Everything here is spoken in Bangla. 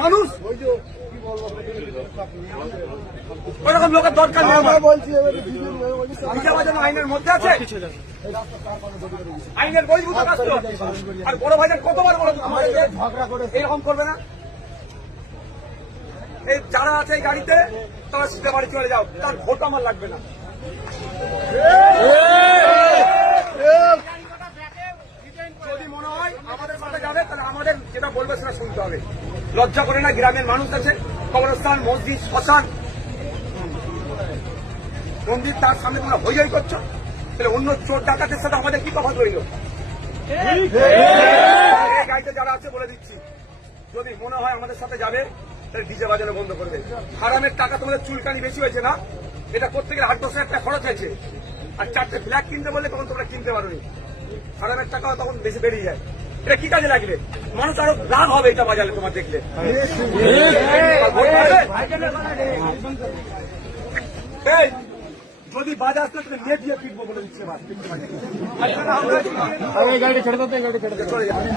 মানুষ ওরকম লোকের দরকার নেই। আইনের মধ্যে আছে, আইনের বহির্ভূত কাজ তো। আর বড় ভাইজান কতবার বড় এরকম করবে না। এই যারা আছে এই গাড়িতে তারা সিধে বাড়ি চলে যাও, তার ভোট আমার লাগবে না। যদি মনে হয় আমাদের সাথে যাবে তাহলে আমাদের যেটা বলবে সেটা শুনতে হবে। লজ্জা করে না? গ্রামের মানুষ আছে, কবরস্থান, মসজিদ, শ্মশান, মন্দির, তার সামনে তোমরা হইয়াই করছো। তাহলে অন্য চোর ডাকাতের সাথে আমাদের কি তফাৎ রইল? এই গাড়িতে যারা আছে বলে দিচ্ছি, যদি মনে হয় আমাদের সাথে যাবে তাহলে ডিজে বাজানো বন্ধ করবে। হারামের টাকা তোমাদের চুলকানি বেশি হয়েছে না? এটা করতে গেলে 8-10 টাকা খরচ হয়েছে। আর 4টে ফ্ল্যাগ কিনতে বললে তখন তোমরা কিনতে পারোনি। হারামের টাকাও তখন বেশি বেরিয়ে যায়। এটা কি কাজে লাগবে? মানুষ আরো রাগ হবে এটা বাজালে তোমার দেখলে। যদি বাজার আসলে তাহলে নিয়ে দিয়ে ফিরবো বলে দিচ্ছে। গাড়ি ছেড়ে দিতে, গাড়ি ছেড়ে দিতে চলে যাবে।